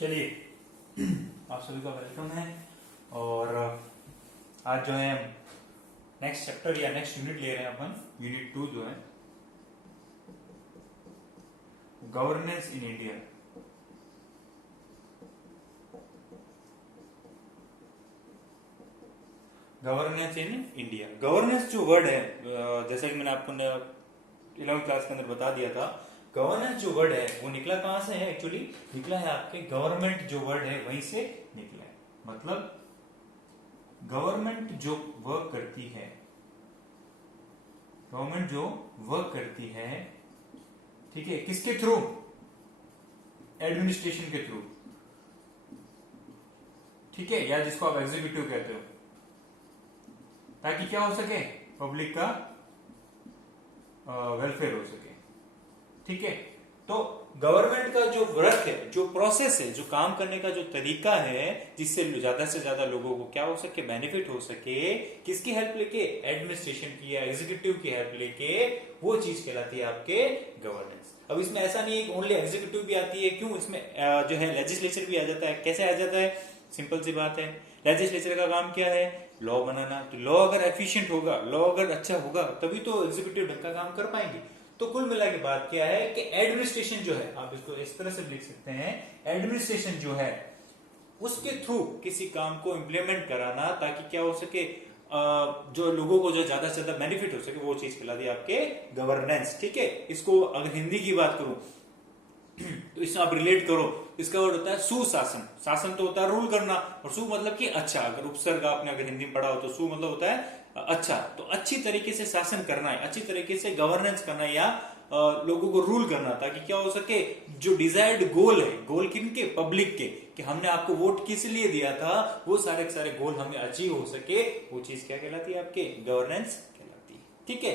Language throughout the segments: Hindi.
चलिए आप सभी का वेलकम है। और आज जो है नेक्स्ट चैप्टर या नेक्स्ट यूनिट ले रहे हैं अपन, यूनिट 2 जो है governance in India. Governance in India, governance जो वर्ड है, जैसा कि मैंने आपको 11th क्लास के अंदर बता दिया था, गवर्नेंस जो वर्ड है वो निकला कहां से है? एक्चुअली निकला है आपके गवर्नमेंट जो वर्ड है वहीं से निकला है। मतलब गवर्नमेंट जो वर्क करती है, गवर्नमेंट जो वर्क करती है, ठीक है, किसके थ्रू? एडमिनिस्ट्रेशन के थ्रू, ठीक है, या जिसको आप एग्जीक्यूटिव कहते हो, ताकि क्या हो सके? पब्लिक का वेलफेयर हो सके। ठीक है, तो गवर्नमेंट का जो वर्क है, जो प्रोसेस है, जो काम करने का जो तरीका है, जिससे ज्यादा से ज्यादा लोगों को क्या हो सके? बेनिफिट हो सके, किसकी हेल्प लेके? एडमिनिस्ट्रेशन की या एग्जीक्यूटिव की हेल्प लेके, वो चीज कहलाती है आपके गवर्नेंस। अब इसमें ऐसा नहीं है कि ओनली एग्जीक्यूटिव भी आती है, क्यों? इसमें जो है लेजिस्लेचर भी आ जाता है। कैसे आ जाता है? सिंपल सी बात है, लेजिस्लेचर का काम क्या है? लॉ बनाना। तो लॉ अगर एफिशिएंट होगा, लॉ अगर अच्छा होगा, तभी तो एग्जीक्यूटिव ढंग का काम कर पाएंगे। तो कुल मिला के बात क्या है कि एडमिनिस्ट्रेशन जो है, आप इसको इस तरह से लिख सकते हैं, एडमिनिस्ट्रेशन जो है उसके थ्रू किसी काम को इंप्लीमेंट कराना, ताकि क्या हो सके? जो लोगों को जो ज्यादा से ज्यादा बेनिफिट हो सके, वो चीज कहलाती है आपके गवर्नेंस। ठीक है, इसको अगर हिंदी की बात करूं तो इसमें आप रिलेट करो, इसका वर्ड होता है सुशासन। शासन तो होता है रूल करना, और सु मतलब कि अच्छा। अगर उपसर्ग आपने अगर हिंदी में पढ़ा हो तो सु मतलब होता है अच्छा। तो अच्छी तरीके से शासन करना है, अच्छी तरीके से गवर्नेंस करना है, या लोगों को रूल करना, ताकि क्या हो सके? जो डिजायर्ड गोल है, गोल किनके? पब्लिक के, कि हमने आपको वोट किस लिए दिया था, वो सारे के सारे गोल हमें अचीव हो सके, वो चीज क्या कहलाती है? आपके गवर्नेंस कहलाती है। ठीक है,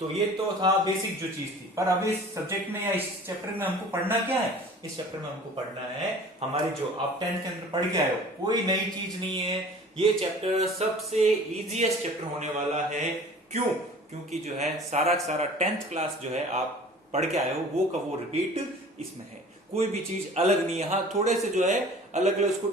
तो ये तो था बेसिक जो चीज थी। पर अब इस सब्जेक्ट में या इस चैप्टर में हमको पढ़ना क्या है? इस चैप्टर में हमको पढ़ना है हमारी जो आप 10th के अंदर पढ़ के आए हो, कोई नई चीज नहीं है। ये चैप्टर सबसे इजीएस्ट चैप्टर होने वाला है। क्यों? क्योंकि जो है सारा 10th क्लास जो है आप पढ़ के आए हो, वो का वो रिपीट इसमें है। कोई भी चीज अलग नहीं है। हाँ, थोड़े से जो है अलग अलग उसको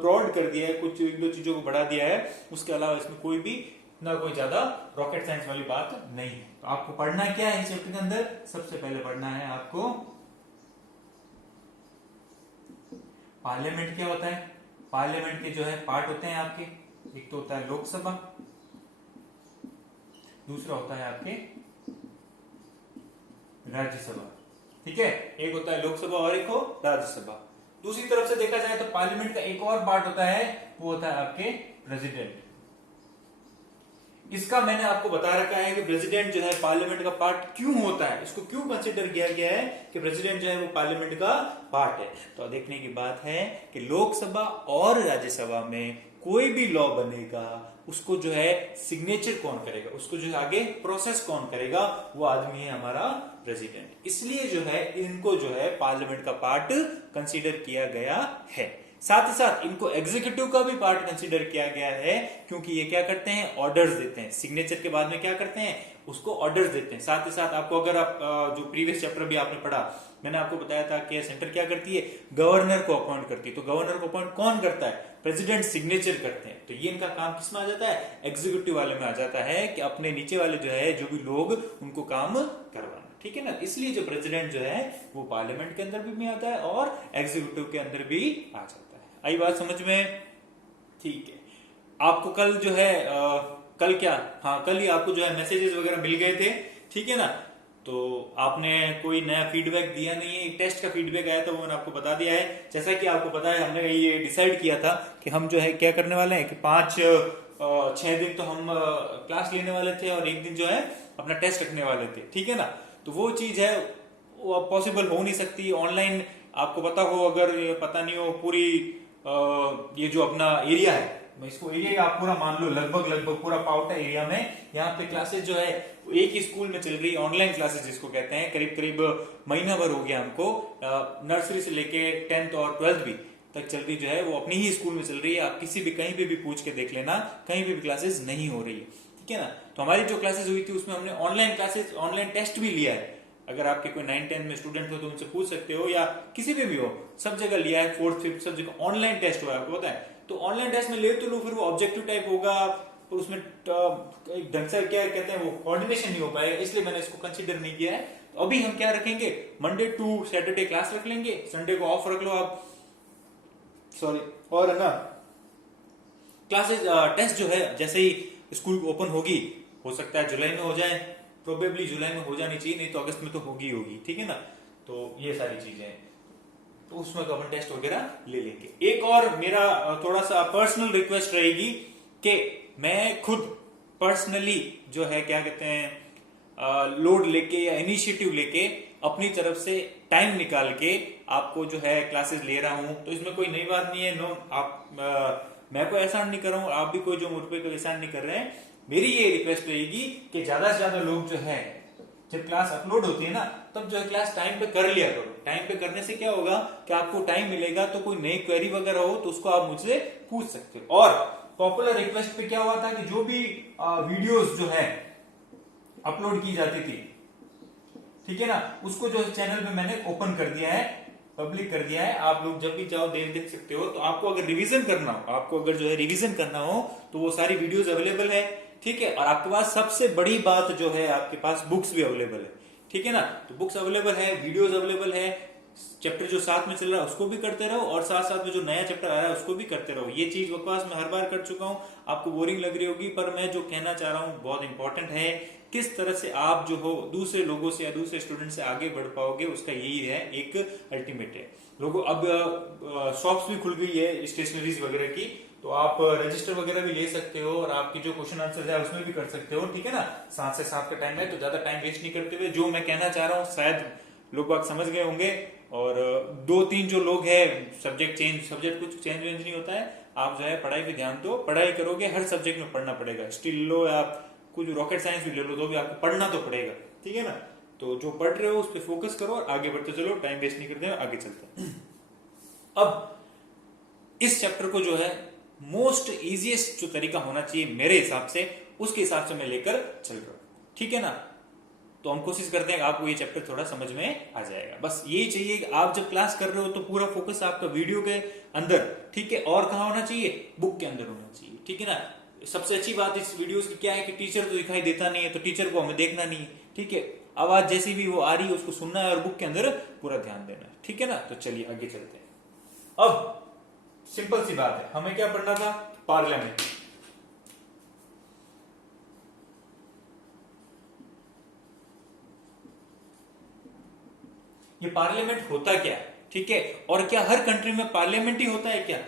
ब्रॉड कर दिया है, कुछ एक दो चीजों को बढ़ा दिया है, उसके अलावा इसमें कोई भी ना कोई ज्यादा रॉकेट साइंस वाली बात नहीं है। तो आपको पढ़ना क्या है इस चैप्टर के अंदर? सबसे पहले पढ़ना है आपको पार्लियामेंट क्या होता है। पार्लियामेंट के जो है पार्ट होते हैं आपके, एक तो होता है लोकसभा, दूसरा होता है आपके राज्यसभा। ठीक है, एक होता है लोकसभा और एक हो राज्यसभा। दूसरी तरफ से देखा जाए तो पार्लियामेंट का एक और पार्ट होता है, वो होता है आपके प्रेसिडेंट। इसका मैंने आपको बता रखा है कि प्रेसिडेंट जो है पार्लियामेंट का पार्ट क्यों होता है, इसको क्यों कंसीडर किया गया है कि प्रेसिडेंट जो है वो पार्लियामेंट का पार्ट है। तो देखने की बात है कि लोकसभा और राज्यसभा में कोई भी लॉ बनेगा, उसको जो है सिग्नेचर कौन करेगा, उसको जो है आगे प्रोसेस कौन करेगा, वो आदमी है हमारा प्रेसिडेंट। इसलिए जो है इनको जो है पार्लियामेंट का पार्ट कंसीडर किया गया है। साथ ही साथ इनको एग्जीक्यूटिव का भी पार्ट कंसीडर किया गया है, क्योंकि ये क्या करते हैं? ऑर्डर्स देते हैं। सिग्नेचर के बाद में क्या करते हैं? उसको ऑर्डर्स देते हैं। साथ ही साथ आपको अगर आप जो प्रीवियस चैप्टर भी आपने पढ़ा, मैंने आपको बताया था कि सेंटर क्या करती है? गवर्नर को अपॉइंट करती है। तो गवर्नर को अपॉइंट कौन करता है? प्रेसिडेंट सिग्नेचर करते हैं। तो ये इनका काम किस में आ जाता है? एग्जीक्यूटिव वाले में आ जाता है, कि अपने नीचे वाले जो है जो भी लोग, उनको काम करवाना। ठीक है ना, इसलिए जो प्रेसिडेंट जो है वो पार्लियामेंट के अंदर भी आता है और एग्जीक्यूटिव के अंदर भी आ जाता है। आई बात समझ में? ठीक है, आपको कल जो है कल क्या, हाँ कल ही आपको जो है मैसेजेस वगैरह मिल गए थे। ठीक है ना, तो आपने कोई नया फीडबैक दिया नहीं है। एक टेस्ट का फीडबैक आया था, वो मैंने आपको बता दिया है। जैसा कि आपको पता है, हमने ये डिसाइड किया था कि हम जो है क्या करने वाले हैं कि 5-6 दिन तो हम क्लास लेने वाले थे, और एक दिन जो है अपना टेस्ट रखने वाले थे। ठीक है ना, तो वो चीज है वो पॉसिबल हो नहीं सकती ऑनलाइन। आपको पता हो, अगर पता नहीं हो, पूरी ये जो अपना एरिया है, मैं इसको एरिया आप पूरा मान लो, लगभग पूरा पाउटा एरिया में यहाँ पे क्लासेस जो है एक ही स्कूल में चल रही है, ऑनलाइन क्लासेस जिसको कहते हैं। करीब महीना भर हो गया हमको, नर्सरी से लेके 10th और 12th भी तक चल रही जो है वो अपनी ही स्कूल में चल रही है। आप किसी भी कहीं पे भी पूछ के देख लेना, कहीं पे भी क्लासेस नहीं हो रही है। ठीक है ना, तो हमारी जो क्लासेस हुई थी उसमें हमने ऑनलाइन क्लासेस, ऑनलाइन टेस्ट भी लिया है। अगर आपके कोई 9-10 में स्टूडेंट हो तो उनसे पूछ सकते हो, या किसी भी हो, सब जगह लिया है, 4th 5th सब जगह ऑनलाइन टेस्ट हुआ है, आपको पता है। तो ऑनलाइन टेस्ट में ले तो लो, फिर वो ऑब्जेक्टिव टाइप होगा और उसमें एक ढंग से क्या कहते हैं वो कोऑर्डिनेशन नहीं हो पाएगा, इसलिए मैंने इसको कंसीडर नहीं किया है। तो अभी हम क्या रखेंगे, मंडे टू सैटरडे क्लास रख लेंगे, संडे को ऑफ रख लो आप, सॉरी। और है ना क्लासेस टेस्ट जो है जैसे ही स्कूल ओपन होगी, हो सकता है जुलाई में हो जाए, प्रोबेबली जुलाई में हो जानी चाहिए, नहीं तो अगस्त में तो होगी होगी, ठीक है ना। तो ये सारी चीजें, तो उसमें तो अपन टेस्ट वगैरह ले लेंगे। एक और मेरा थोड़ा सा पर्सनल रिक्वेस्ट रहेगी कि मैं खुद पर्सनली जो है क्या कहते हैं लोड लेके या इनिशिएटिव लेके अपनी तरफ से टाइम निकाल के आपको जो है क्लासेस ले रहा हूं। तो इसमें कोई नई बात नहीं है, नो आप मैं कोई एहसान नहीं कर रहा हूं, आप भी कोई जो मुझ पे कोई एहसान नहीं कर रहे हैं। मेरी ये रिक्वेस्ट रहेगी कि ज्यादा से ज्यादा लोग जो है जब क्लास अपलोड होती है ना, तब जो है क्लास टाइम पे कर लिया करो। टाइम पे करने से क्या होगा कि आपको टाइम मिलेगा, तो कोई नई क्वेरी वगैरह हो तो उसको आप मुझसे पूछ सकते हो। और पॉपुलर रिक्वेस्ट पे क्या हुआ था कि जो भी वीडियोस जो है अपलोड की जाती थी, ठीक है ना, उसको जो चैनल पे मैंने ओपन कर दिया है, पब्लिक कर दिया है। आप लोग जब भी जाओ देख सकते हो। तो आपको अगर रिवीजन करना हो, आपको अगर जो है रिवीजन करना हो तो वो सारी वीडियोस अवेलेबल है, ठीक है। और आपके पास सबसे बड़ी बात जो है आपके पास बुक्स भी अवेलेबल है, ठीक है ना। तो बुक्स अवेलेबल है, वीडियोस अवेलेबल है, चैप्टर जो साथ में चल रहा है उसको भी करते रहो, और साथ साथ में जो नया चैप्टर आ रहा है उसको भी करते रहो। ये चीज बकवास मैं हर बार कर चुका हूं, आपको बोरिंग लग रही होगी, पर मैं जो कहना चाह रहा हूं बहुत इंपॉर्टेंट है। किस तरह से आप जो हो दूसरे लोगों से या दूसरे स्टूडेंट से आगे बढ़ पाओगे, उसका यही है एक अल्टीमेट है। लोगों अब शॉप्स भी खुल गई है स्टेशनरीज वगैरह की, तो आप रजिस्टर वगैरह भी ले सकते हो, और आपकी जो क्वेश्चन आंसर है उसमें भी कर सकते हो, ठीक है ना। 7 से 7 का टाइम है, तो ज्यादा टाइम वेस्ट नहीं करते हुए जो मैं कहना चाह रहा हूँ शायद लोग बात समझ गए होंगे। और 2-3 जो लोग हैं सब्जेक्ट कुछ चेंज वेंज नहीं होता है, आप जो है पढ़ाई पे ध्यान दो, पढ़ाई करोगे, हर सब्जेक्ट में पढ़ना पड़ेगा। स्टिल लो, आप कुछ रॉकेट साइंस भी ले लो तो भी आपको पढ़ना तो पड़ेगा, ठीक है ना। तो जो पढ़ रहे हो उस पर फोकस करो और आगे बढ़ते चलो, टाइम वेस्ट नहीं करते, आगे चलते हैं। अब इस चैप्टर को जो है मोस्ट इजीएस्ट जो तरीका होना चाहिए मेरे हिसाब से, उसके हिसाब से मैं लेकर चल रहा हूं, ठीक है ना। तो हम कोशिश करते हैं कि आपको ये चैप्टर थोड़ा समझ में आ जाएगा। बस यही चाहिए कि आप जब क्लास कर रहे हो तो पूरा फोकस आपका वीडियो के अंदर, ठीक है। और कहां होना चाहिए, बुक के अंदर होना चाहिए, ठीक है ना। सबसे अच्छी बात इस वीडियोस की क्या है कि टीचर तो दिखाई देता नहीं है, तो टीचर को हमें देखना नहीं है, ठीक है। आवाज जैसी भी वो आ रही है उसको सुनना है और बुक के अंदर पूरा ध्यान देना है, ठीक है ना। तो चलिए आगे चलते हैं। अब सिंपल सी बात है, हमें क्या पढ़ना था, पार्लियामेंट। ये पार्लियामेंट होता क्या है, ठीक है। और क्या हर कंट्री में पार्लियामेंट ही होता है क्या,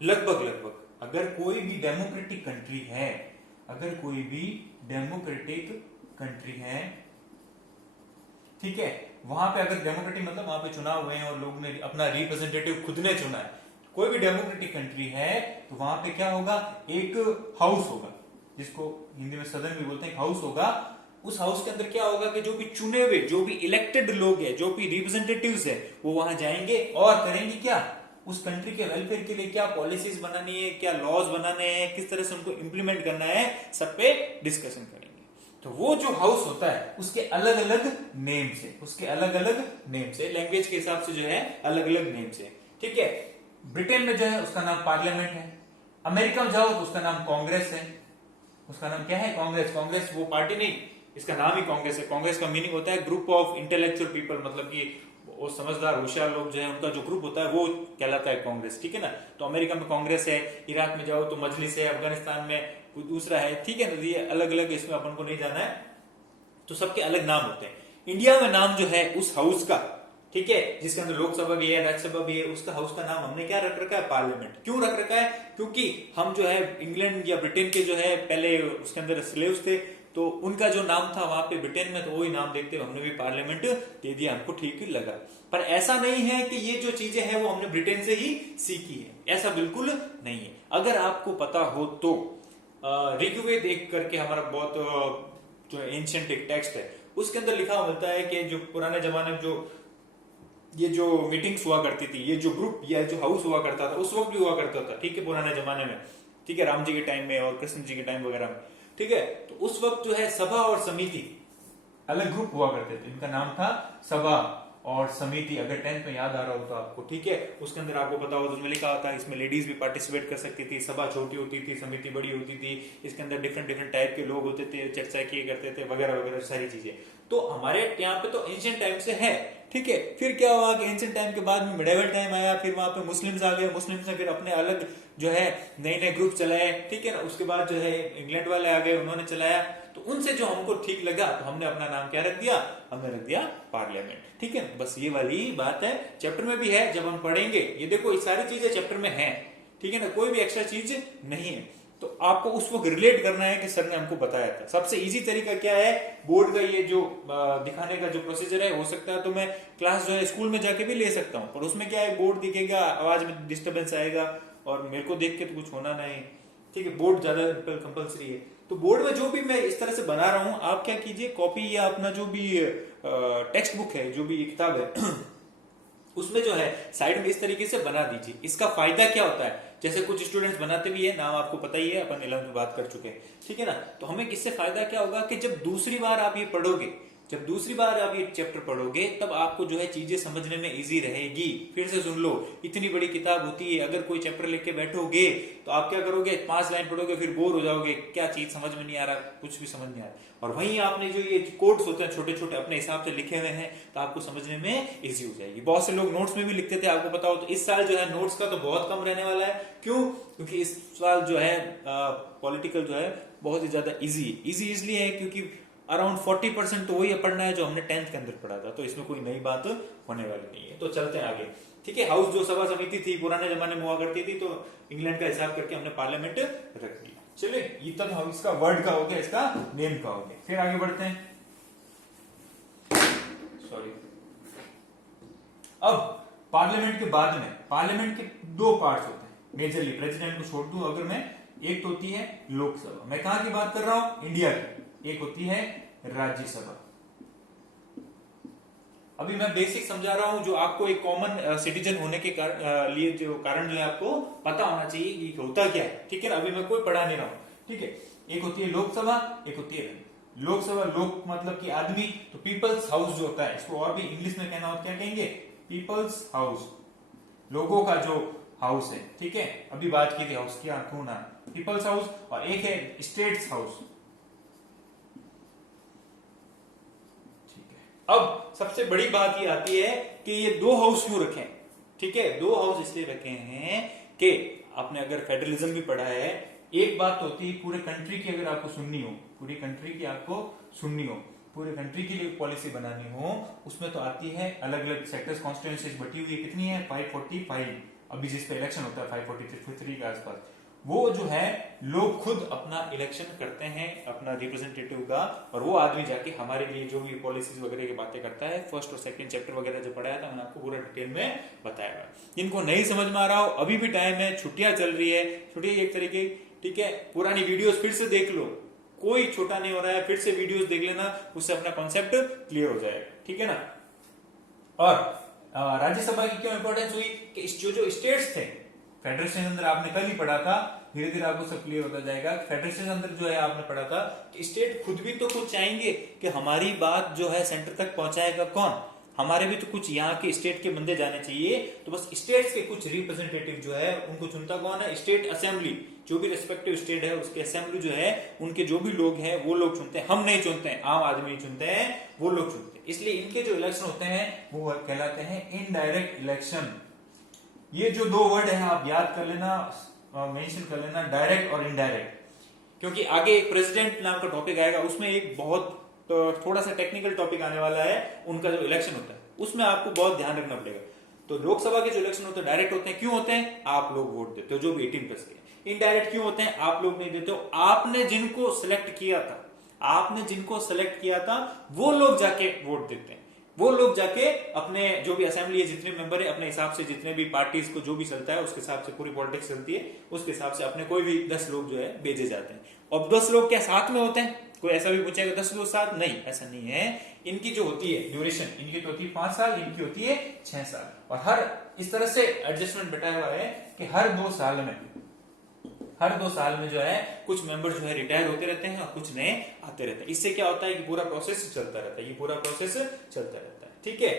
लगभग अगर कोई भी डेमोक्रेटिक कंट्री है, अगर कोई भी डेमोक्रेटिक कंट्री है, ठीक है, वहां पे अगर डेमोक्रेटिक मतलब वहां पे चुनाव हुए हैं और लोग ने अपना रिप्रेजेंटेटिव खुद ने चुना है, कोई भी डेमोक्रेटिक कंट्री है, तो वहां पे क्या होगा, एक हाउस होगा, जिसको हिंदी में सदन भी बोलते हैं, हाउस होगा। उस हाउस के अंदर क्या होगा कि जो भी चुने हुए, जो भी इलेक्टेड लोग हैं, जो भी रिप्रेजेंटेटिव्स है, वो वहां जाएंगे और करेंगे क्या, उस कंट्री के वेलफेयर के लिए क्या पॉलिसीज बनानी है, क्या लॉज बनाने हैं, किस तरह से उनको इंप्लीमेंट करना है, सब पे डिस्कशन करेंगे। तो वो जो हाउस होता है उसके अलग अलग नेम से, उसके अलग अलग नेम से, लैंग्वेज के हिसाब से जो है अलग अलग नेम से, ठीक है। ब्रिटेन में जो है उसका नाम पार्लियामेंट है, अमेरिका में जाओ तो उसका नाम कांग्रेस है, उसका नाम क्या है, कांग्रेस। कांग्रेस वो पार्टी नहीं, इसका नाम ही कांग्रेस है। कांग्रेस का मीनिंग होता है ग्रुप ऑफ इंटेलेक्चुअल पीपल, मतलब कि वो समझदार होशियार लोग जो है उनका जो ग्रुप होता है वो कहलाता है कांग्रेस, ठीक है ना। तो अमेरिका में कांग्रेस है, इराक में जाओ तो मजलिस है, अफगानिस्तान में कोई दूसरा है, ठीक है ना। ये अलग अलग, इसमें अपन को नहीं जाना है, तो सबके अलग नाम होते हैं। इंडिया में नाम जो है उस हाउस का, ठीक है, जिसके अंदर लोकसभा भी है, राज्यसभा भी है, उसका हाउस का नाम हमने क्या रख रखा है, पार्लियामेंट। क्यों रख रखा है, क्योंकि हम जो है इंग्लैंड या ब्रिटेन के जो है पहले उसके अंदर स्लेव्स थे, तो उनका जो नाम था वहां पे ब्रिटेन में, तो वही नाम देखते हुए हमने भी पार्लियामेंट दे दिया, हमको ठीक ही लगा। पर ऐसा नहीं है कि ये जो चीजें हैं वो हमने ब्रिटेन से ही सीखी है, ऐसा बिल्कुल नहीं है। अगर आपको पता हो तो ऋग्वेद एक करके हमारा बहुत जो एंशिएंट एक टेक्स्ट है, उसके अंदर लिखा हुआ मिलता है कि जो पुराने जमाने में जो ये जो मीटिंग्स हुआ करती थी, ये जो ग्रुप या जो हाउस हुआ करता था, उस वक्त भी हुआ करता था, ठीक है, पुराने जमाने में, ठीक है, राम जी के टाइम में और कृष्ण जी के टाइम वगैरह में, ठीक है। तो उस वक्त जो है सभा और समिति अलग ग्रुप हुआ करते थे, इनका नाम था सभा और समिति, अगर 10th में याद आ रहा हो तो आपको, ठीक है। उसके अंदर आपको पता हो तो उसमें लिखा होता है, इसमें लेडीज भी पार्टिसिपेट कर सकती थी, सभा छोटी होती थी, समिति बड़ी होती थी, इसके अंदर डिफरेंट डिफरेंट टाइप के लोग होते थे, चर्चा किए करते थे वगैरह वगैरह सारी चीजें। तो हमारे यहाँ पे तो एंशियंट टाइम से है, ठीक है। फिर क्या हुआ कि एंशियंट टाइम के बाद में मिडिवल टाइम आया, फिर वहां पे मुस्लिम्स आ गए, मुस्लिम्स ने फिर अपने अलग जो है नए नए ग्रुप चलाए, ठीक है ना। उसके बाद जो है इंग्लैंड वाले आ गए, उन्होंने चलाया, तो उनसे जो हमको ठीक लगा तो हमने अपना नाम क्या रख दिया, हमने रख दिया पार्लियामेंट, ठीक है। बस ये वाली बात है, चैप्टर में भी है, जब हम पढ़ेंगे ये देखो ये सारी चीजें चैप्टर में है, ठीक है ना, कोई भी एक्स्ट्रा चीज नहीं है। तो आपको उस वक्त रिलेट करना है कि सर ने हमको बताया था। सबसे इजी तरीका क्या है, बोर्ड का ये जो दिखाने का जो प्रोसीजर है, हो सकता है तो मैं क्लास जो है स्कूल में जाके भी ले सकता हूँ, पर उसमें क्या है, बोर्ड दिखेगा, आवाज में डिस्टर्बेंस आएगा और मेरे को देख के तो कुछ होना नहीं, ठीक है। बोर्ड ज्यादा कंपलसरी है, तो बोर्ड में जो भी मैं इस तरह से बना रहा हूं, आप क्या कीजिए, कॉपी या अपना जो भी टेक्स्ट बुक है, जो भी किताब है उसमें जो है साइड में इस तरीके से बना दीजिए। इसका फायदा क्या होता है, जैसे कुछ स्टूडेंट्स बनाते भी है, नाम आपको पता ही है, अपन 11th में बात कर चुके हैं, ठीक है ना। तो हमें इससे फायदा क्या होगा कि जब दूसरी बार आप ये पढ़ोगे, जब दूसरी बार आप ये चैप्टर पढ़ोगे, तब आपको जो है चीजें समझने में इजी रहेगी। फिर से सुन लो, इतनी बड़ी किताब होती है, अगर कोई चैप्टर लेके बैठोगे तो आप क्या करोगे, 5 लाइन पढ़ोगे, फिर बोर हो जाओगे, क्या चीज समझ में नहीं आ रहा, कुछ भी समझ नहीं आ रहा। और वहीं आपने जो ये कोड्स होते हैं छोटे छोटे अपने हिसाब से लिखे हुए हैं, तो आपको समझने में इजी हो जाएगी। बहुत से लोग नोट्स में भी लिखते थे, आपको पता हो तो इस साल जो है नोट्स का तो बहुत कम रहने वाला है। क्यों? क्योंकि इस साल जो है पॉलिटिकल जो है बहुत ही ज्यादा इजी इसलिए है क्योंकि अराउंड 40% तो वही पढ़ना है जो हमने 10th के अंदर पढ़ा था, तो इसमें कोई नई बात होने वाली नहीं है। तो चलते हैं आगे, ठीक है। हाउस जो सभा समिति थी पुराने जमाने में हुआ करती थी, तो इंग्लैंड का हिसाब करके हमने पार्लियामेंट रख दिया। चलिए, ये तक हम इसका वर्ड का हो गया, इसका नेम का हो गया। फिर आगे बढ़ते हैं, सॉरी। अब पार्लियामेंट के बाद में, पार्लियामेंट के 2 पार्ट्स होते हैं मेजरली, प्रेसिडेंट को छोड़ दूं अगर मैं, एक तो होती है लोकसभा, मैं कहां की बात कर रहा हूं, इंडिया की, एक होती है राज्यसभा। अभी मैं बेसिक समझा रहा हूं, जो आपको एक कॉमन सिटीजन होने के लिए जो कारण जो है आपको पता होना चाहिए कि होता क्या है, ठीक है ना। अभी मैं कोई पढ़ा नहीं रहा हूं, ठीक है। एक होती है लोकसभा, एक होती है लोकसभा। लोक मतलब कि आदमी, तो पीपल्स हाउस जो होता है, इसको और भी इंग्लिश में कहना होता है, क्या कहेंगे, पीपल्स हाउस, लोगों का जो हाउस है, ठीक है। अभी बात की थी हाउस की, क्यों ना, पीपल्स हाउस। और एक है स्टेट्स हाउस। अब सबसे बड़ी बात ये आती है कि ये 2 हाउस क्यों रखे, ठीक है। 2 हाउस इसलिए रखे हैं कि आपने अगर फेडरलिज्म भी पढ़ा है, एक बात तो होती है पूरे कंट्री की, अगर आपको सुननी हो, पूरी कंट्री की आपको सुननी हो, पूरे कंट्री के लिए पॉलिसी बनानी हो, उसमें तो आती है अलग अलग सेक्टर्स, कॉन्स्टिट्यूएंसीज बटी हुई है, कितनी है 545, अभी जिस पे इलेक्शन होता है 543 के आसपास, वो जो है लोग खुद अपना इलेक्शन करते हैं अपना रिप्रेजेंटेटिव का, और वो आदमी जाके हमारे लिए जो भी पॉलिसीज वगैरह की बातें करता है। फर्स्ट और सेकंड चैप्टर वगैरह जो पढ़ाया था मैंने आपको पूरा डिटेल में बताया। जिनको नहीं समझ में आ रहा हो, अभी भी टाइम है, छुट्टियां चल रही है, छुट्टियां एक तरीके, ठीक है। पुरानी वीडियोस फिर से देख लो, कोई छोटा नहीं हो रहा है, फिर से वीडियोस देख लेना, उससे अपना कॉन्सेप्ट क्लियर हो जाएगा, ठीक है ना। और राज्यसभा की क्यों इंपॉर्टेंस हुई कि जो स्टेट्स थे, फेडरेशन के अंदर आपने कल ही पढ़ा था, धीरे धीरे आपको सब क्लियर होता जाएगा। फेडरेशन के अंदर जो है आपने पढ़ा था कि स्टेट खुद भी तो कुछ चाहेंगे कि हमारी बात जो है सेंटर तक पहुंचाएगा कौन, हमारे भी तो कुछ यहाँ के स्टेट के बंदे जाने चाहिए। तो बस स्टेट्स के कुछ रिप्रेजेंटेटिव जो है उनको चुनता कौन है, स्टेट असेंबली, जो भी रिस्पेक्टिव स्टेट है उसके असेंबली जो है उनके जो भी लोग हैं वो लोग चुनते हैं, हम नहीं चुनते हैं, आम आदमी नहीं चुनते हैं, वो लोग चुनते हैं। इसलिए इनके जो इलेक्शन होते हैं वो कहलाते हैं इनडायरेक्ट इलेक्शन। ये जो 2 वर्ड है आप याद कर लेना, मेंशन कर लेना, डायरेक्ट और इनडायरेक्ट, क्योंकि आगे एक प्रेसिडेंट नाम का टॉपिक आएगा, उसमें एक बहुत थोड़ा सा टेक्निकल टॉपिक आने वाला है, उनका जो इलेक्शन होता है उसमें आपको बहुत ध्यान रखना पड़ेगा। तो लोकसभा के जो इलेक्शन होते हैं डायरेक्ट होते हैं, क्यों होते हैं, आप लोग वोट देते हो जो भी 18+ के। इनडायरेक्ट क्यों होते हैं, आप लोग नहीं देते हो, आपने जिनको सिलेक्ट किया था, आपने जिनको सिलेक्ट किया था वो लोग जाके वोट देते हैं, वो लोग जाके अपने जो भी असेंबली है जितने मेंबर है अपने हिसाब से, जितने भी पार्टीज को जो भी चलता है उसके हिसाब से, पूरी पॉलिटिक्स चलती है उसके हिसाब से अपने कोई भी 10 लोग जो है भेजे जाते हैं। और 10 लोग क्या साथ में होते हैं, कोई ऐसा भी पूछेगा 10 लोग साथ, नहीं ऐसा नहीं है। इनकी जो होती है ड्यूरेशन, इनकी तो होती है 5 साल, इनकी होती है 6 साल। और हर इस तरह से एडजस्टमेंट बैठा हुआ है कि हर 2 साल में हर 2 साल में जो है कुछ मेंबर जो है रिटायर होते रहते हैं और कुछ नए आते रहते हैं। इससे क्या होता है कि पूरा प्रोसेस चलता रहता है, ये पूरा प्रोसेस चलता रहता है। ठीक है,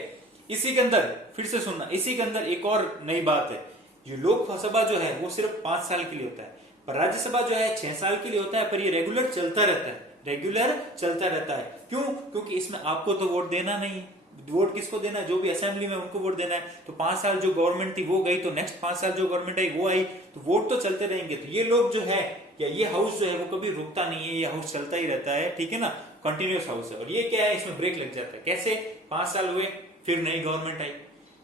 इसी के अंदर फिर से सुनना, इसी के अंदर एक और नई बात है, जो लोकसभा जो है वो सिर्फ 5 साल के लिए होता है, पर राज्यसभा जो है 6 साल के लिए होता है, पर ये रेगुलर चलता रहता है, रेगुलर चलता रहता है। क्यों? क्योंकि इसमें आपको तो वोट देना नहीं है, वोट किसको देना है? जो भी असेंबली में उनको वोट देना है। तो 5 साल जो गवर्नमेंट थी वो गई, तो नेक्स्ट 5 साल जो गवर्नमेंट आई वो आई, तो वोट तो चलते रहेंगे। तो ये लोग जो है, या ये हाउस जो है वो कभी रुकता नहीं है, ये हाउस चलता ही रहता है। ठीक है ना, कंटिन्यूस हाउस है। और ये क्या है, इसमें ब्रेक लग जाता है। कैसे? 5 साल हुए, फिर नई गवर्नमेंट आई,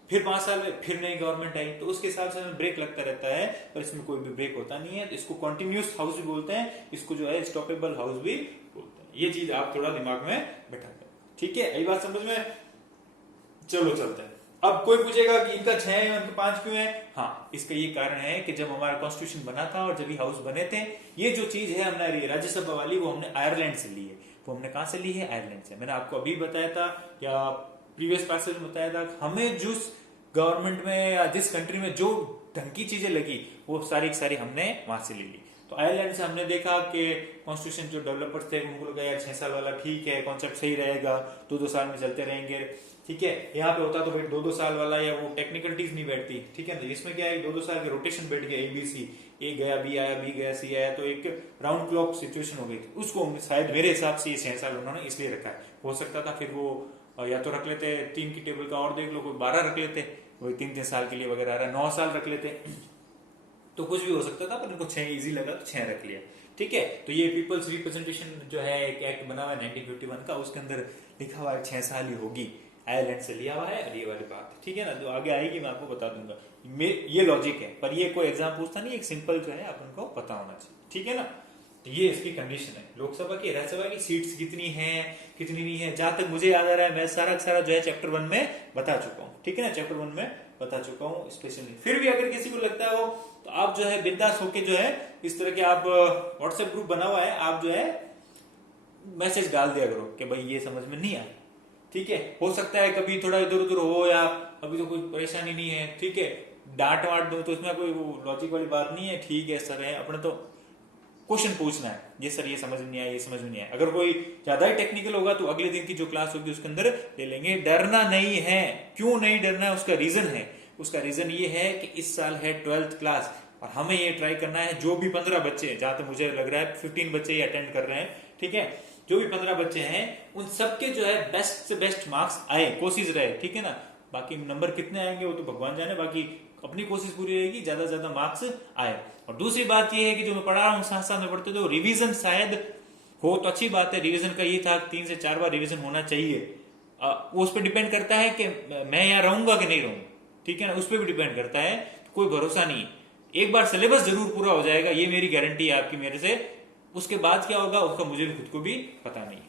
फिर 5 साल में फिर नई गवर्नमेंट आई, तो उसके हिसाब से ब्रेक लगता रहता है। पर इसमें कोई भी ब्रेक होता नहीं है, तो इसको कंटिन्यूस हाउस भी बोलते हैं, इसको जो है स्टॉपेबल हाउस भी बोलते हैं। ये चीज आप थोड़ा दिमाग में बैठा दें। ठीक है, यही बात समझ में? चलो चलते हैं। अब कोई पूछेगा कि इनका 6 है इनका 5 क्यों है? हाँ, इसका ये कारण है कि जब हमारा कॉन्स्टिट्यूशन बना था और जब ये हाउस बने थे, ये जो चीज है हमारी राज्यसभा वाली, वो हमने आयरलैंड से ली है। वो हमने कहां से ली है? आयरलैंड से। मैंने आपको अभी बताया था या प्रीवियस पैसेज में बताया था, हमें जिस गवर्नमेंट में या जिस कंट्री में जो ढंग की चीजें लगी वो सारी की सारी हमने वहां से ले ली। तो आयरलैंड से हमने देखा कि कॉन्स्टिट्यूशन जो डेवलपर्स थे उनको लगा यार 6 साल वाला ठीक है, कॉन्सेप्ट सही रहेगा, 2-2 साल में चलते रहेंगे। ठीक है, यहाँ पे होता तो भाई 2-2 साल वाला, या वो टेक्निकलिटीज नहीं बैठती। ठीक है, तो इसमें क्या है, 2-2 साल के रोटेशन बैठ गया, ABC, ए गया, बी आया, बी गया, सी आया, तो एक राउंड क्लॉक सिचुएशन हो गई थी। उसको शायद मेरे हिसाब से ये 6 साल उन्होंने इसलिए रखा है। हो सकता था फिर वो या तो रख लेते 3 की टेबल का और देख लो, कोई 12 रख लेते, वही 3-3 साल के लिए वगैरह आ रहा है, 9 साल रख लेते, तो कुछ भी हो सकता था, पर इनको 6 इजी लगा तो 6 रख लिया। ठीक है, तो ये पीपल्स रिप्रेजेंटेशन जो है एक एक्ट बना हुआ है 1951 का, उसके अंदर लिखा हुआ है 6 साल ही होगी, आयरलैंड से लिया हुआ है, और ये वाली बात। ठीक है ना, जो आगे आएगी मैं आपको बता दूंगा। ये लॉजिक है, पर ये कोई एग्जाम पूछता नहीं, एक सिंपल जो है अपन को पता होना चाहिए। ठीक है ना, तो ये इसकी कंडीशन है। लोकसभा की, राज्यसभा की सीट्स कितनी हैं, कितनी नहीं है, जहां तक मुझे याद आ रहा है मैं सारा सारा जो है चैप्टर 1 में बता चुका हूँ। ठीक है ना, चैप्टर 1 में बता चुका हूँ स्पेशली। फिर भी अगर किसी को लगता है वो, तो आप जो है बिंदास होके जो है इस तरह के, आप व्हाट्सएप ग्रुप बना हुआ है, आप जो है मैसेज डाल दिया करो कि भाई ये समझ में नहीं आया। ठीक है, हो सकता है कभी थोड़ा इधर उधर हो, या अभी तो कोई परेशानी नहीं है। ठीक है, डांट वाट दो तो इसमें कोई वो लॉजिक वाली बात नहीं है। ठीक है सर, है अपने तो क्वेश्चन पूछना है, ये सर ये समझ में नहीं आया, ये समझ में नहीं आया। अगर कोई ज्यादा ही टेक्निकल होगा तो अगले दिन की जो क्लास होगी उसके अंदर ले लेंगे। डरना नहीं है। क्यों नहीं डरना है? उसका रीजन है। उसका रीजन ये है कि इस साल है 12th क्लास, और हमें ये ट्राई करना है, जो भी 15 बच्चे, जहां तक मुझे लग रहा है 15 बच्चे ही अटेंड कर रहे हैं। ठीक है, जो भी 15 बच्चे हैं उन सबके जो है बेस्ट से बेस्ट मार्क्स आए, कोशिश रहे। ठीक है ना, बाकी नंबर कितने आएंगे वो तो भगवान जाने, बाकी अपनी कोशिश पूरी रहेगी, ज्यादा से ज्यादा मार्क्स आए। और दूसरी बात ये है कि जो मैं पढ़ा रहा हूँ साथ साथ में पढ़ते तो रिवीजन शायद हो तो अच्छी बात है। रिवीजन का ये था 3 से 4 बार रिवीजन होना चाहिए। वो उस पर डिपेंड करता है कि मैं यहाँ रहूंगा कि नहीं रहूंगा। ठीक है ना, उस पर भी डिपेंड करता है, कोई भरोसा नहीं। एक बार सिलेबस जरूर पूरा हो जाएगा, ये मेरी गारंटी है आपकी मेरे से। उसके बाद क्या होगा उसका मुझे भी खुद को भी पता नहीं है।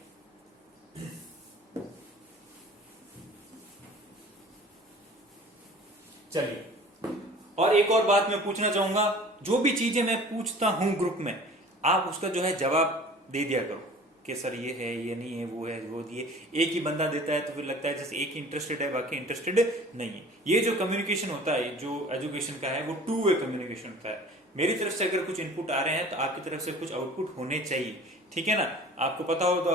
चलिए, और एक और बात मैं पूछना चाहूंगा, जो भी चीजें मैं पूछता हूं ग्रुप में, आप उसका जो है जवाब दे दिया करो कि सर ये है, ये नहीं है, वो है, वो दिए। एक ही बंदा देता है तो फिर लगता है जैसे एक ही इंटरेस्टेड है, बाकी इंटरेस्टेड नहीं है। ये जो कम्युनिकेशन होता है, जो एजुकेशन का है, वो 2 वे कम्युनिकेशन होता है। मेरी तरफ से अगर कुछ इनपुट आ रहे हैं तो आपकी तरफ से कुछ आउटपुट होने चाहिए। ठीक है ना, आपको पता हो तो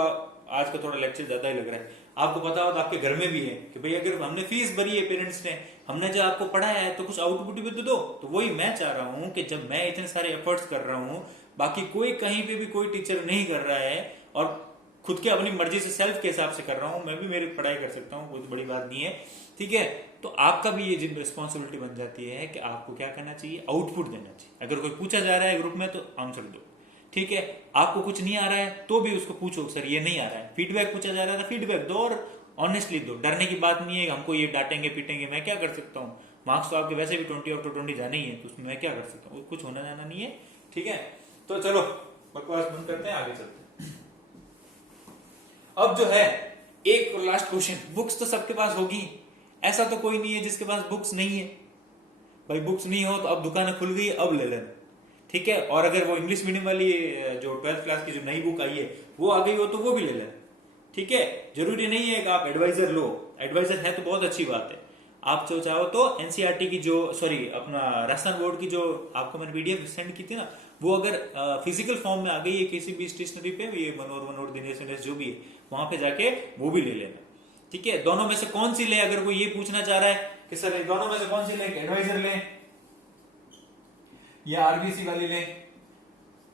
आज का थोड़ा लेक्चर ज्यादा ही लग रहा है, आपको पता हो तो आपके घर में भी है कि भाई अगर हमने फीस भरी है, पेरेंट्स ने, हमने जो आपको पढ़ाया है, तो कुछ आउटपुट भी तो दो। तो वही मैं चाह रहा हूं कि जब मैं इतने सारे एफर्ट्स कर रहा हूं, बाकी कोई कहीं पे भी कोई टीचर नहीं कर रहा है, और खुद के अपनी मर्जी से सेल्फ के हिसाब से कर रहा हूं, मैं भी मेरी पढ़ाई कर सकता हूं, कोई बड़ी बात नहीं है। ठीक है, तो आपका भी ये रिस्पॉन्सिबिलिटी बन जाती है कि आपको क्या करना चाहिए, आउटपुट देना चाहिए। अगर कोई पूछा जा रहा है ग्रुप में तो आंसर दो। ठीक है, आपको कुछ नहीं आ रहा है तो भी उसको पूछो, सर ये नहीं आ रहा है। फीडबैक पूछा जा रहा है तो फीडबैक दो, और ऑनेस्टली दो। डरने की बात नहीं है, हमको ये डांटेंगे पीटेंगे, मैं क्या कर सकता हूँ। मार्क्स तो आपके वैसे भी 20/20 जाने ही है, तो उसमें मैं क्या कर सकता हूँ, कुछ होना जाना नहीं है। ठीक है, तो चलो बकवास बंद करते हैं, आगे चलते हैं। अब जो है एक लास्ट क्वेश्चन, बुक्स तो सबके पास होगी, ऐसा तो कोई नहीं है जिसके पास बुक्स नहीं है। भाई बुक्स नहीं हो तो अब दुकानें खुल गई, अब ले लेना। ठीक है, और अगर वो इंग्लिश मीडियम वाली जो 12th क्लास की जो नई बुक आई है वो आ गई हो तो वो भी ले लेना। ठीक है, जरूरी नहीं है कि आप एडवाइजर लो, एडवाइजर है तो बहुत अच्छी बात है। आप जो चाहो तो एनसीईआरटी की जो, सॉरी अपना राजस्थान बोर्ड की जो आपको मैंने पीडीएफ सेंड की थी ना, वो अगर फिजिकल फॉर्म में आ गई है किसी भी स्टेशनरी पे, ये मनोहर दिनेश विनेश जो भी है, वहां पे जाके वो भी ले लेना। ठीक है, दोनों में से कौन सी ले, अगर वो ये पूछना चाह रहा है कि सर दोनों में से कौन सी ले, एडवाइजर ले या आरबीसी वाली ले,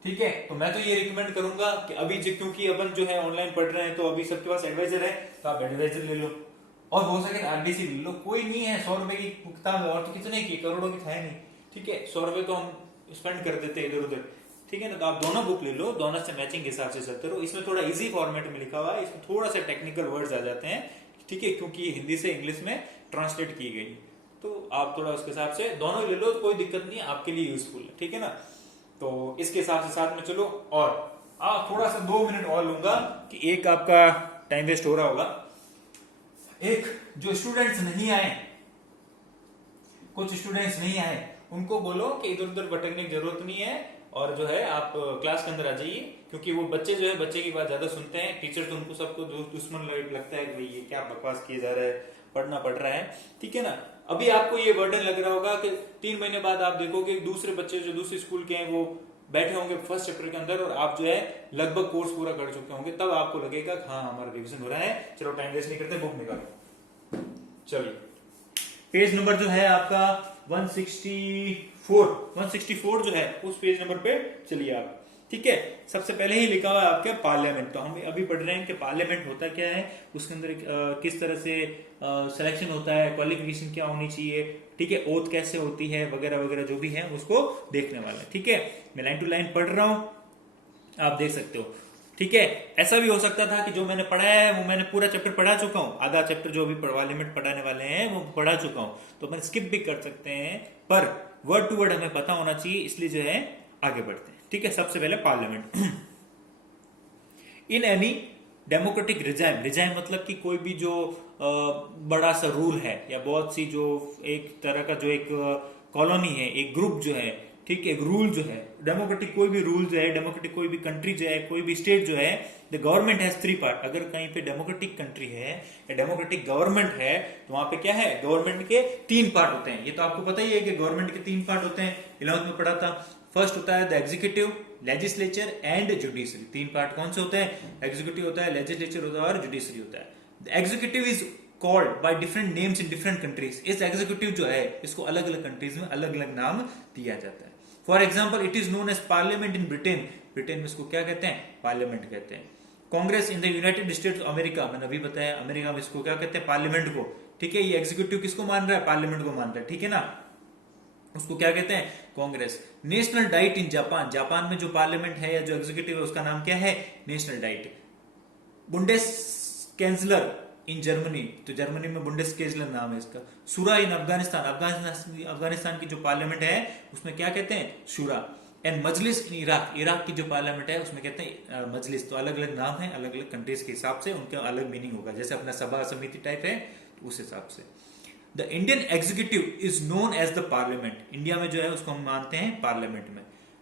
ठीक है, तो मैं तो ये रिकमेंड करूंगा कि अभी क्योंकि अपन जो है ऑनलाइन पढ़ रहे हैं तो अभी सबके पास एडवाइजर है, तो आप एडवाइजर ले लो, और हो सके आरडीसी ले लो, कोई नहीं है, 100 रुपए की किताब है, और तो कितने की, करोड़ों की है नहीं, ठीक है, 100 रुपए तो हम स्पेंड कर देते इधर उधर, ठीक है ना, तो आप दोनों बुक ले लो, दोनों से मैचिंग हिसाब से चलते रहो। इसमें थोड़ा इजी फॉर्मेट में लिखा हुआ है, इसमें थोड़ा सा टेक्निकल वर्ड्स आ जाते हैं, ठीक है, क्योंकि हिंदी से इंग्लिश में ट्रांसलेट की गई, तो आप थोड़ा उसके हिसाब से दोनों ले लो, तो कोई दिक्कत नहीं है, आपके लिए यूजफुल है, ठीक है ना। तो इसके हिसाब से साथ में चलो, और थोड़ा सा 2 मिनट और लूंगा कि एक आपका टाइम वेस्ट हो रहा होगा, एक जो स्टूडेंट्स नहीं आए, कुछ स्टूडेंट्स नहीं आए, उनको बोलो कि इधर उधर भटकने की जरूरत नहीं है, और जो है आप क्लास के अंदर आ जाइए, क्योंकि वो बच्चे जो है बच्चे की बात ज्यादा सुनते हैं, टीचर तो उनको सबको दुश्मन लगता है कि भाई ये क्या बकवास किए जा रहा है, पढ़ना पड़ रहा है, ठीक है ना। अभी आपको ये बर्डन लग रहा होगा कि 3 महीने बाद आप देखोगे दूसरे बच्चे जो दूसरे स्कूल के हैं वो बैठे होंगे फर्स्ट चैप्टर के अंदर, और आप जो है लगभग कोर्स पूरा कर चुके होंगे, तब आपको लगेगा हाँ हमारा रिविजन हो रहा है, चलो टाइम वेस्ट नहीं करते, बुक निकालो। चलिए, पेज नंबर जो है आपका 164 जो है उस पेज नंबर पे चलिए आप, ठीक है। सबसे पहले ही लिखा हुआ है आपके पार्लियामेंट, तो हम अभी पढ़ रहे हैं कि पार्लियामेंट होता क्या है, उसके अंदर किस तरह से सिलेक्शन होता है, क्वालिफिकेशन क्या होनी चाहिए, ठीक है, ओथ कैसे होती है, वगैरह वगैरह जो भी है उसको देखने वाला है, ठीक है। मैं लाइन टू लाइन पढ़ रहा हूं, आप देख सकते हो, ठीक है। ऐसा भी हो सकता था कि जो मैंने पढ़ाया है वो मैंने पूरा चैप्टर पढ़ा चुका हूं, आधा चैप्टर जो भी पार्लियामेंट पढ़ाने वाले हैं वो पढ़ा चुका हूं, तो अपन स्किप भी कर सकते हैं, पर वर्ड टू वर्ड हमें पता होना चाहिए, इसलिए जो है आगे बढ़ते हैं, ठीक है। सबसे पहले parliament, in any democratic regime, regime मतलब कि कोई भी जो बड़ा सा रूल है, या बहुत सी जो एक तरह का जो एक कॉलोनी है, एक ग्रुप जो है, ठीक है, एक रूल जो है, डेमोक्रेटिक कोई भी रूल जो है, डेमोक्रेटिक कोई भी कंट्री जो है, कोई भी स्टेट जो है, द गवर्नमेंट हैज 3 पार्ट, अगर कहीं पे डेमोक्रेटिक कंट्री है या डेमोक्रेटिक गवर्नमेंट है तो वहां पे क्या है, गवर्नमेंट के 3 पार्ट होते हैं, ये तो आपको पता ही है कि गवर्नमेंट के 3 पार्ट होते हैं, 11th में पढ़ा था। फर्स्ट होता है the executive, legislature and judiciary, 3 part कौन से होते हैं, एग्जीक्यूटिव होता है, लेजिस्लेचर होता है और जुडिशरी होता है। The executive is called by different names in different countries, इस एग्जीक्यूटिव जो है इसको अलग अलग कंट्रीज में अलग अलग नाम दिया जाता है। For example it is known as parliament in Britain, Britain में इसको क्या कहते हैं, पार्लियामेंट कहते हैं। Congress in the United States of America, मैंने अभी बताया, अमेरिका में इसको क्या कहते हैं, पार्लियामेंट को, ठीक है। ये एग्जीक्यूटिव किसको मान रहा है, पार्लियामेंट को मान रहा है, ठीक है ना, उसको क्या कहते हैं, Congress. National diet in Japan, Japan में जो पार्लियामेंट है या जो एग्जीक्यूटिव है उसका नाम क्या है, national diet. Bundeskanzler in Germany, तो जर्मनी में बुंडेस कैंसलर नाम है इसका। शुरा इन अफगानिस्तान, अफगानिस्तान की जो पार्लियामेंट है उसमें क्या कहते हैं, शुरा। एंड मजलिस इन इराक, इराक की जो पार्लियामेंट है उसमें कहते हैं मजलिस। तो अलग अलग नाम है, अलग अलग कंट्रीज के हिसाब से उनका अलग मीनिंग होगा, जैसे अपना सभा समिति टाइप है तो उस हिसाब से। The Indian executive is known as the parliament, India में जो है उसको हम मानते हैं पार्लियामेंट में।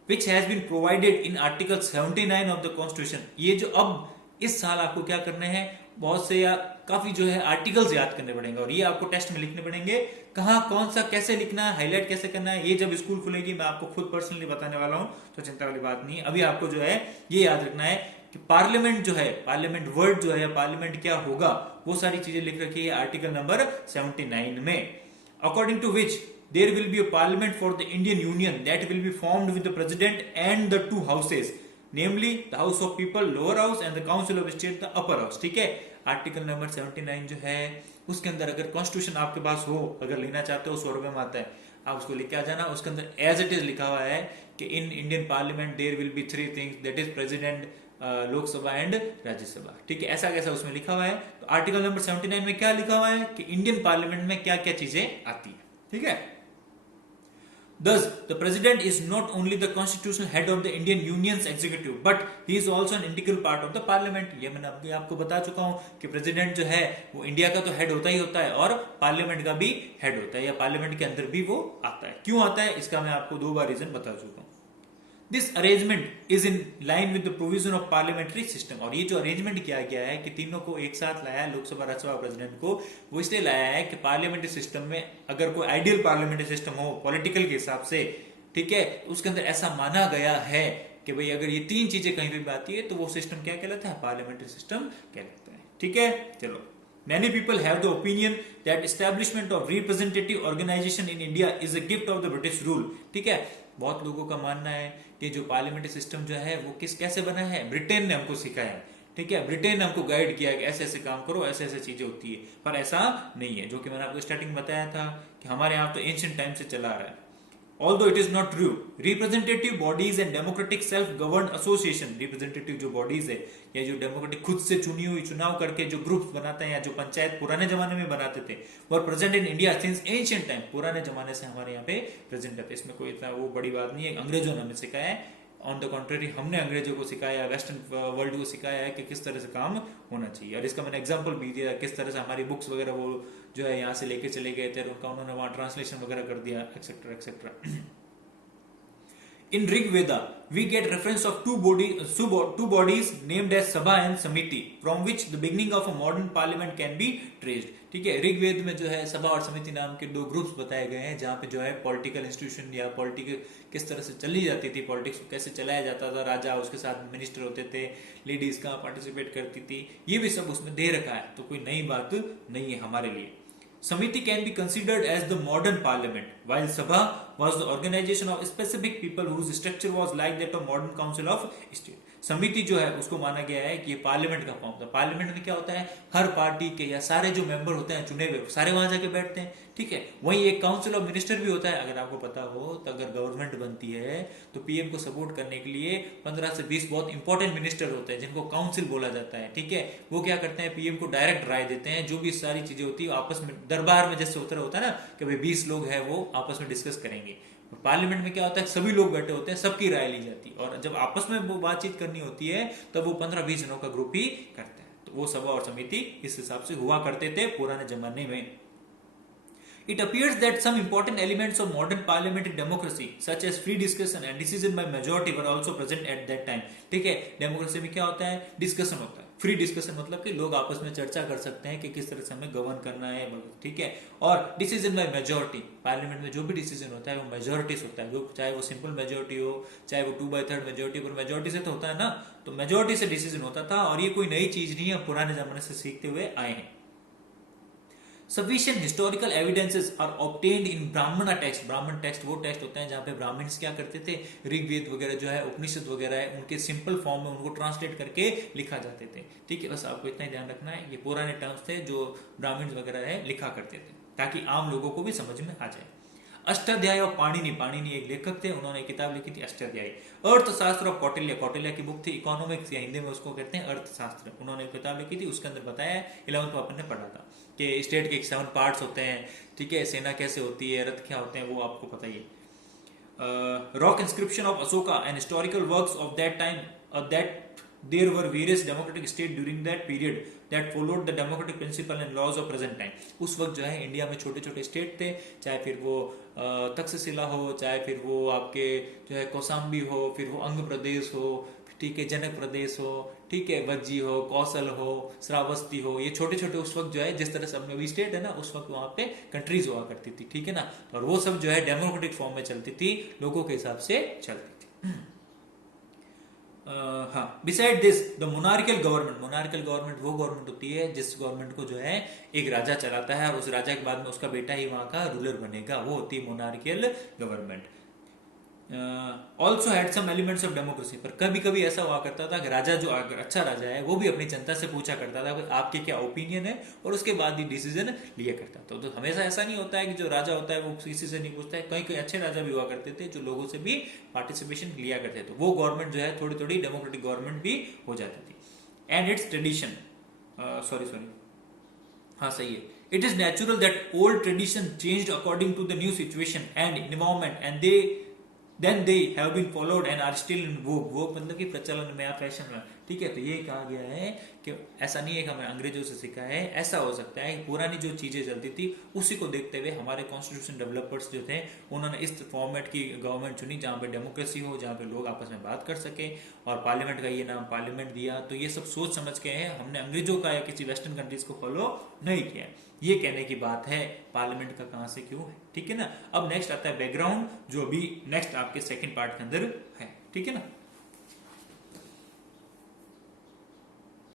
Which has been provided in article 79 of the constitution, ये जो अब इस साल आपको क्या करने हैं, बहुत से या काफी जो है आर्टिकल्स याद करने पड़ेंगे, और ये आपको टेस्ट में लिखने पड़ेंगे, कहाँ कौन सा कैसे लिखना है, हाईलाइट कैसे करना है, ये जब स्कूल खुलेगी मैं आपको खुद पर्सनली बताने वाला हूं, तो चिंता वाली बात नहीं है। अभी आपको जो है ये याद रखना है कि पार्लियामेंट जो है, पार्लियामेंट वर्ड जो है, पार्लियामेंट क्या होगा, वो सारी चीजें लिख रखी है आर्टिकल नंबर 79 में। According to which there will be a parliament for the Indian union that will be formed with the president and the 2 houses, namely the house of people lower house and the council of state the upper house, ठीक है। आर्टिकल नंबर 79 जो है उसके अंदर अगर कॉन्स्टिट्यूशन आपके पास हो, अगर लेना चाहते हो 100 रुपए में आता है, आप उसको लेके आ जाना। उसके अंदर एज इट इज लिखा हुआ है कि in Indian parliament there will be 3 things, that is president, Lok Sabha and Rajya Sabha, ठीक है, ऐसा कैसा उसमें लिखा हुआ है। तो आर्टिकल नंबर 79 में क्या लिखा हुआ है कि इंडियन पार्लियामेंट में क्या क्या चीजें आती है, ठीक है। Thus, the president is not only the constitutional head of the Indian Union's executive, but he is also an integral part of the parliament. ये मैंने अभी आपको बता चुका हूँ कि प्रेसिडेंट जो है वो इंडिया का तो हेड होता ही होता है, और पार्लियामेंट का भी हेड होता है, या पार्लियामेंट के अंदर भी वो आता है। क्यों आता है इसका मैं आपको 2 बार रीजन बता चुका हूँ। This arrangement is in line with the provision of parliamentary system, और ये जो अरेंजमेंट किया गया है कि तीनों को एक साथ लाया है, लोकसभा, राज्यसभा, प्रेसिडेंट को, वो इसलिए लाया है कि पार्लियामेंट्री सिस्टम में अगर कोई आइडियल पार्लियामेंट्री सिस्टम हो पॉलिटिकल के हिसाब से, ठीक है, उसके अंदर ऐसा माना गया है कि भाई अगर ये 3 चीजें कहीं पे भी आती है तो वो सिस्टम क्या कहलाता है, पार्लियामेंट्री सिस्टम कहलाता है। ठीक है, चलो। Many people have the opinion that establishment of representative organization in India is a gift of the British rule। ठीक है, बहुत लोगों का मानना है कि जो पार्लियामेंट्री सिस्टम जो है वो कैसे बना है, ब्रिटेन ने हमको सिखाया। ठीक है, ब्रिटेन ने हमको गाइड किया कि ऐसे ऐसे काम करो, ऐसे ऐसे चीजें होती है, पर ऐसा नहीं है, जो कि मैंने आपको स्टार्टिंग में बताया था कि हमारे यहाँ तो एंशिएंट टाइम से चला आ रहा है। Although it is not true, representative bodies and democratic self-governed association, representative जो bodies है या जो डेमोक्रेटिक खुद से चुनी हुई चुनाव करके जो ग्रुप्स बनाते हैं या जो पंचायत पुराने जमाने में बनाते थे, वो present in India since ancient time, पुराने जमाने से हमारे यहाँ पे प्रेजेंट है। इसमें कोई इतना वो बड़ी बात नहीं है, अंग्रेजों ने हमें सिखाया है। ऑन द कॉन्ट्रेरी हमने अंग्रेजों को सिखाया, वेस्टर्न वर्ल्ड को सिखाया है कि किस तरह से काम होना चाहिए, और इसका मैंने एग्जांपल भी दिया किस तरह से हमारी बुक्स वगैरह वो जो है यहाँ से लेके चले गए थे, उनका उन्होंने वहाँ ट्रांसलेशन वगैरह कर दिया, etcetera etcetera. In Rig Veda, we get reference of two bodies named as Sabha and Samiti, from which the beginning of a modern parliament can be traced। ठीक है, ऋग्वेद में जो है सभा और समिति नाम के 2 ग्रुप्स बताए गए हैं, जहाँ पे जो है पॉलिटिकल इंस्टीट्यूशन या पॉलिटिकल किस तरह से चली जाती थी, पॉलिटिक्स कैसे चलाया जाता था, राजा उसके साथ मिनिस्टर होते थे, लेडीज कहाँ पार्टिसिपेट करती थी, ये भी सब उसमें दे रखा है, तो कोई नई बात नहीं है हमारे लिए। Samiti can be considered as the modern parliament, while Sabha was the organization of specific people whose structure was like that of modern council of state। समिति जो है उसको माना गया है कि ये पार्लियामेंट का फॉर्म था। पार्लियामेंट में क्या होता है, हर पार्टी के या सारे जो मेंबर होते हैं चुने हुए सारे वहां जाके बैठते हैं। ठीक है, वहीं एक काउंसिल ऑफ मिनिस्टर भी होता है। अगर आपको पता हो तो अगर गवर्नमेंट बनती है तो पीएम को सपोर्ट करने के लिए 15 से 20 बहुत इंपॉर्टेंट मिनिस्टर होते हैं जिनको काउंसिल बोला जाता है। ठीक है, वो क्या करते हैं, पीएम को डायरेक्ट राय देते हैं, जो भी सारी चीजें होती है आपस में, दरबार में जैसे होता है ना कि भाई 20 लोग हैं वो आपस में डिस्कस करेंगे। पार्लियामेंट में क्या होता है, सभी लोग बैठे होते हैं, सबकी राय ली जाती है, और जब आपस में वो बातचीत करनी होती है तब वो 15-20 जनों का ग्रुप ही करते हैं। तो वो सभा और समिति इस हिसाब से हुआ करते थे पुराने जमाने में। It appears that some important elements of modern parliamentary democracy, such as free discussion and decision by majority, were also present at that time। ठीक है, डेमोक्रेसी में क्या होता है, डिस्कशन होता है। फ्री डिस्कशन मतलब कि लोग आपस में चर्चा कर सकते हैं कि किस तरह से हमें गवर्न करना है। ठीक है, और डिसीजन बाय मेजोरिटी, पार्लियामेंट में जो भी डिसीजन होता है वो मेजोरिटी से होता है, चाहे वो सिंपल मेजोरिटी हो, चाहे वो 2/3 मेजोरिटी, पर मेजोरिटी से तो होता है ना, तो मेजोरिटी से डिसीजन होता था। और ये कोई नई चीज नहीं है, पुराने जमाने से सीखते हुए आए हैं। Sufficient historical evidences are obtained in Brahmana text। ब्राह्मण टेक्स्ट वो टेक्स्ट होते हैं जहाँ पे ब्राह्मण्स क्या करते थे, ऋग्वेद वगैरह जो है, उपनिषद वगैरह है, उनके सिंपल फॉर्म में उनको ट्रांसलेट करके लिखा जाते थे। ठीक है, बस आपको इतना ही ध्यान रखना है, ये पुराने टर्म्स थे जो ब्राह्मण्स वगैरह है लिखा करते थे, ताकि आम लोगों को भी समझ में आ जाए। अष्टाध्यायी और पाणिनि, पाणिनि एक लेखक थे, उन्होंने किताब लिखी थी अष्टाध्यायी। अर्थशास्त्र ऑफ कौटिल्य, कौटिल्य की बुक थी इकोनॉमिक्स या हिंदी में उसको कहते हैं अर्थशास्त्र, उन्होंने किताब लिखी थी, उसके अंदर बताया 11th में अपन ने पढ़ा था कि स्टेट के 7 पार्ट्स होते हैं। ठीक है, सेना कैसे होती है, रथ क्या होते हैं, वो आपको पता ही है। Rock inscription of Ashoka and historical works of that time that there were various democratic states during that period that followed the democratic principle and laws of present time। उस वक्त जो है इंडिया में छोटे छोटे स्टेट थे, चाहे फिर वो तक्षशिला हो, चाहे फिर वो आपके जो है कौसाम्बी हो, फिर वो अंग प्रदेश हो, ठीक है, जनक प्रदेश हो, ठीक है, वज्जी हो, कौशल हो, श्रावस्ती हो, ये छोटे छोटे उस वक्त जो है, जिस तरह से अपने अभी स्टेट है ना, उस वक्त वहां पे कंट्रीज हुआ करती थी। ठीक है ना, और वो सब जो है डेमोक्रेटिक फॉर्म में चलती थी, लोगों के हिसाब से चलती थी। हाँ, beside this the monarchial government, monarchial government वो गवर्नमेंट होती है जिस गवर्नमेंट को जो है एक राजा चलाता है और उस राजा के बाद में उसका बेटा ही वहां का रूलर बनेगा, वो होती है monarchial government. Also had some elements of democracy, पर कभी कभी ऐसा हुआ करता था कि राजा जो अगर अच्छा राजा है वो भी अपनी जनता से पूछा करता था आपके क्या ओपिनियन है, और उसके बाद ही डिसीजन लिया करता था। तो हमेशा ऐसा नहीं होता है कि जो राजा होता है वो किसी से नहीं पूछता है, कई कई अच्छे राजा भी हुआ करते थे जो लोगों से भी पार्टिसिपेशन लिया करते थे, वो गवर्नमेंट जो है थोड़ी थोड़ी डेमोक्रेटिक गवर्नमेंट भी हो जाती थी। एंड इट्स ट्रेडिशन, हाँ सही है, it is natural that old tradition changed according to the new situation and environment, and then they have been followed and are still in vogue। मतलब कि प्रचलन में या फैशन में, ठीक है, तो ये कहा गया है कि ऐसा नहीं है कि हमें अंग्रेजों से सीखा है, ऐसा हो सकता है कि पुरानी जो चीजें चलती थी उसी को देखते हुए हमारे कॉन्स्टिट्यूशन डेवलपर्स जो थे उन्होंने इस फॉर्मेट की गवर्नमेंट चुनी जहाँ पे डेमोक्रेसी हो, जहाँ पे लोग आपस में बात कर सके, और पार्लियामेंट का ये नाम पार्लियामेंट दिया। तो ये सब सोच समझ के है, हमने अंग्रेजों का या किसी वेस्टर्न कंट्रीज को फॉलो नहीं किया। ये कहने की बात है पार्लियामेंट का कहां से क्यों है, ठीक है ना। अब नेक्स्ट आता है बैकग्राउंड, जो अभी नेक्स्ट आपके सेकंड पार्ट के अंदर है, ठीक है ना।